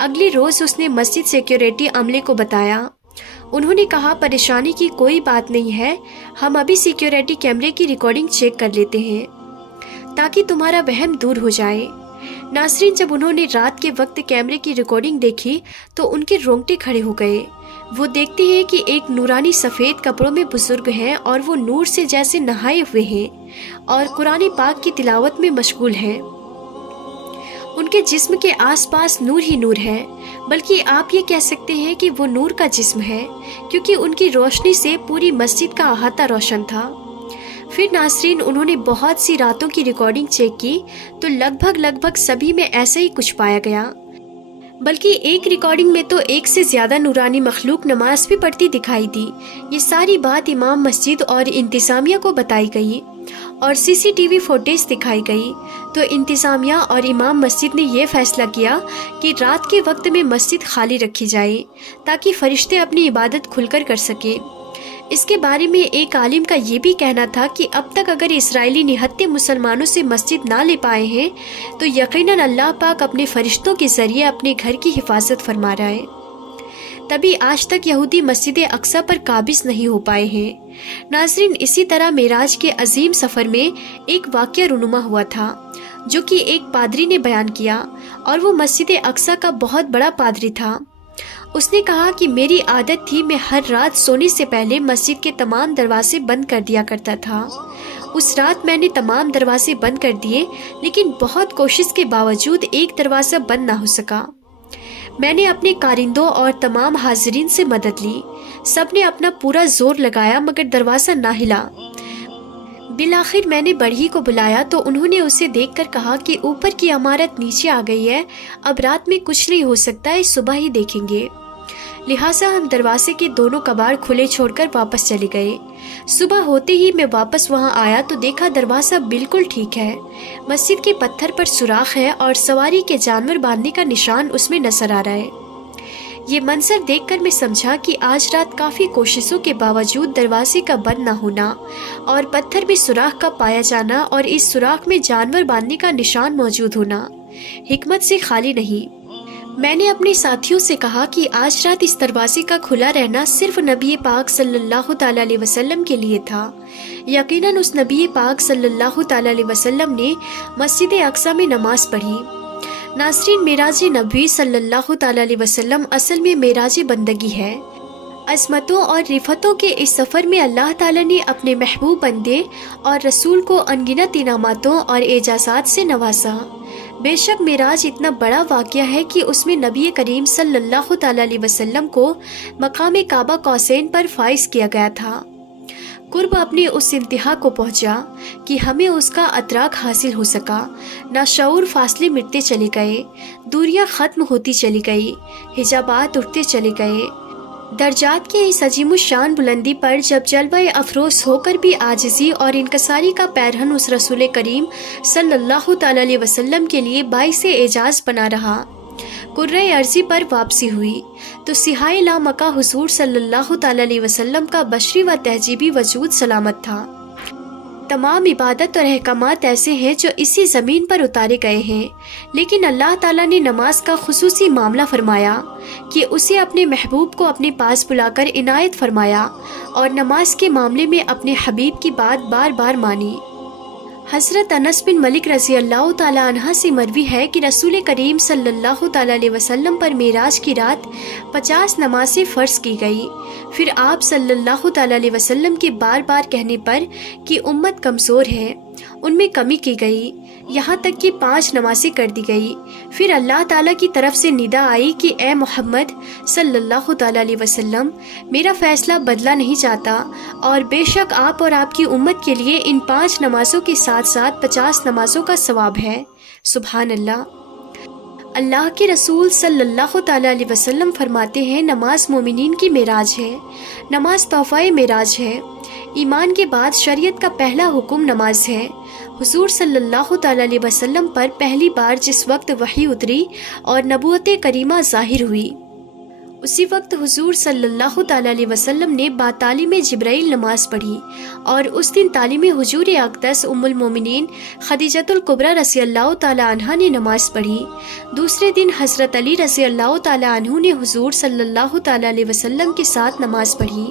اگلے روز اس نے مسجد سیکیورٹی عملے کو بتایا۔ انہوں نے کہا پریشانی کی کوئی بات نہیں ہے، ہم ابھی سیکیورٹی کیمرے کی ریکارڈنگ چیک کر لیتے ہیں تاکہ تمہارا وہم دور ہو جائے۔ ناظرین، جب انہوں نے رات کے وقت کیمرے کی ریکارڈنگ دیکھی تو ان کے رونگٹے کھڑے ہو گئے۔ وہ دیکھتے ہیں کہ ایک نورانی سفید کپڑوں میں بزرگ ہیں اور وہ نور سے جیسے نہائے ہوئے ہیں اور قرآن پاک کی تلاوت میں مشغول ہیں۔ ان کے جسم کے آس پاس نور ہی نور ہے، بلکہ آپ یہ کہہ سکتے ہیں کہ وہ نور کا جسم ہے، کیونکہ ان کی روشنی سے پوری مسجد کا احاطہ روشن تھا۔ پھر ناظرین، انہوں نے بہت سی راتوں کی ریکارڈنگ چیک کی تو لگ بھگ سبھی میں ایسا ہی کچھ پایا گیا، بلکہ ایک ریکارڈنگ میں تو ایک سے زیادہ نورانی مخلوق نماز بھی پڑھتی دکھائی دی۔ یہ ساری بات امام مسجد اور انتظامیہ کو بتائی گئی اور CCTV فوٹیج دکھائی گئی، تو انتظامیہ اور امام مسجد نے یہ فیصلہ کیا کہ رات کے وقت میں مسجد خالی رکھی جائے تاکہ فرشتے اپنی عبادت کھل کر کر سکیں۔ اس کے بارے میں ایک عالم کا یہ بھی کہنا تھا کہ اب تک اگر اسرائیلی نہتے مسلمانوں سے مسجد نہ لے پائے ہیں تو یقیناً اللہ پاک اپنے فرشتوں کے ذریعے اپنے گھر کی حفاظت فرما رہا ہے، تبھی آج تک یہودی مسجد اقصی پر قابض نہیں ہو پائے ہیں۔ ناظرین، اسی طرح معراج کے عظیم سفر میں ایک واقعہ رونما ہوا تھا جو کہ ایک پادری نے بیان کیا، اور وہ مسجد اقصی کا بہت بڑا پادری تھا۔ اس نے کہا کہ میری عادت تھی میں ہر رات سونے سے پہلے مسجد کے تمام دروازے بند کر دیا کرتا تھا۔ اس رات میں نے تمام دروازے بند کر دیے، لیکن بہت کوشش کے باوجود ایک دروازہ بند نہ ہو سکا۔ میں نے اپنے کارندوں اور تمام حاضرین سے مدد لی، سب نے اپنا پورا زور لگایا مگر دروازہ نہ ہلا۔ بالآخر میں نے بڑھئی کو بلایا تو انہوں نے اسے دیکھ کر کہا کہ اوپر کی عمارت نیچے آ گئی ہے، اب رات میں کچھ نہیں ہو سکتا ہے، صبح ہی دیکھیں گے۔ لہٰذا ہم دروازے کے دونوں کباڑ کھلے چھوڑ کر واپس چلے گئے۔ صبح ہوتے ہی میں واپس وہاں آیا تو دیکھا دروازہ بالکل ٹھیک ہے، مسجد کے پتھر پر سوراخ ہے اور سواری کے جانور باندھنے کا نشان اس میں نظر آ رہا ہے۔ یہ منظر دیکھ کر میں سمجھا کہ آج رات کافی کوششوں کے باوجود دروازے کا بند نہ ہونا اور پتھر میں سوراخ کا پایا جانا اور اس سوراخ میں جانور باندھنے کا نشان موجود ہونا حکمت سے خالی نہیں۔ میں نے اپنے ساتھیوں سے کہا کہ آج رات اس دروازے کا کھلا رہنا صرف نبی پاک صلی اللہ تعالیٰ علیہ وسلم کے لیے تھا۔ یقیناً اس نبی پاک صلی اللہ تعالیٰ علیہ وسلم نے مسجد اقصی میں نماز پڑھی۔ ناظرین، معراج نبوی صلی اللہ تعالیٰ علیہ وسلم اصل میں معراج بندگی ہے۔ عظمتوں اور رفتوں کے اس سفر میں اللہ تعالیٰ نے اپنے محبوب بندے اور رسول کو انگنت انعاماتوں اور اعجازات سے نوازا۔ بے شک معراج اتنا بڑا واقعہ ہے کہ اس میں نبی کریم صلی اللہ تعالیٰ علیہ وسلم کو مقام کعبہ قوسین پر فائز کیا گیا تھا۔ قرب اپنے اس انتہا کو پہنچا کہ ہمیں اس کا ادراک حاصل ہو سکا۔ ناشعور فاصلے مٹتے چلے گئے، دوریاں ختم ہوتی چلی گئی، حجابات اٹھتے چلے گئے۔ درجات کے اس عظیم الشان بلندی پر جب جلوہ افروز ہو کر بھی عاجزی اور انکساری کا پیرہن اس رسول کریم صلی اللہ تعالیٰ علیہ وسلم کے لیے باعث اعجاز بنا رہا، کرۂ ارضی پر واپسی ہوئی تو سیاہ لامکہ حضور صلی اللہ تعالیٰ علیہ وسلم کا بشری و تہذیبی وجود سلامت تھا۔ تمام عبادت اور احکامات ایسے ہیں جو اسی زمین پر اتارے گئے ہیں، لیکن اللہ تعالیٰ نے نماز کا خصوصی معاملہ فرمایا کہ اسے اپنے محبوب کو اپنے پاس بلا کر عنایت فرمایا اور نماز کے معاملے میں اپنے حبیب کی بات بار بار مانی۔ حضرت انس بن مالک رضی اللہ تعالیٰ عنہ سے مروی ہے کہ رسول کریم صلی اللہ تعالیٰ علیہ وسلم پر معراج کی رات 50 نمازیں فرض کی گئی۔ پھر آپ صلی اللہ تعالیٰ علیہ وسلم کے بار بار کہنے پر کہ امت کمزور ہے، ان میں کمی کی گئی، یہاں تک کہ 5 نمازیں کر دی گئی۔ پھر اللہ تعالیٰ کی طرف سے ندا آئی کہ اے محمد صلی اللہ تعالیٰ علیہ وسلم، میرا فیصلہ بدلا نہیں جاتا، اور بے شک آپ اور آپ کی امت کے لیے ان 5 نمازوں کے ساتھ ساتھ 50 نمازوں کا ثواب ہے۔ سبحان اللہ۔ اللہ کے رسول صلی اللہ تعالیٰ علیہ وسلم فرماتے ہیں، نماز مومنین کی معراج ہے، نماز تحفہ معراج ہے۔ ایمان کے بعد شریعت کا پہلا حکم نماز ہے۔ حضور صلی اللہ تعالیٰ علیہ وسلم پر پہلی بار جس وقت وحی اتری اور نبوت کریمہ ظاہر ہوئی، اسی وقت حضور صلی اللہ تعالیٰ علیہ وسلم نے باتعلیم جبرائیل نماز پڑھی اور اس دن تعلیم حضور اقدس ام المومنین خدیجۃ الکبریٰ رضی اللہ تعالیٰ عنہا نے نماز پڑھی۔ دوسرے دن حضرت علی رضی اللہ تعالیٰ عنہ نے حضور صلی اللہ تعالیٰ علیہ وسلم کے ساتھ نماز پڑھی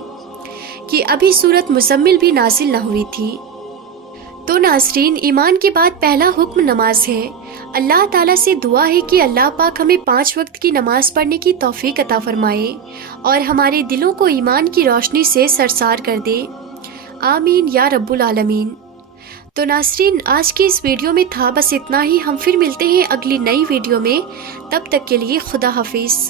کہ ابھی سورت مزمل بھی نازل نہ ہوئی تھی۔ تو ناظرین، ایمان کے بعد پہلا حکم نماز ہے۔ اللہ تعالیٰ سے دعا ہے کہ اللہ پاک ہمیں 5 وقت کی نماز پڑھنے کی توفیق عطا فرمائے اور ہمارے دلوں کو ایمان کی روشنی سے سرشار کر دے، آمین یا رب العالمین۔ تو ناظرین، آج کی اس ویڈیو میں تھا بس اتنا ہی۔ ہم پھر ملتے ہیں اگلی نئی ویڈیو میں، تب تک کے لیے خدا حافظ۔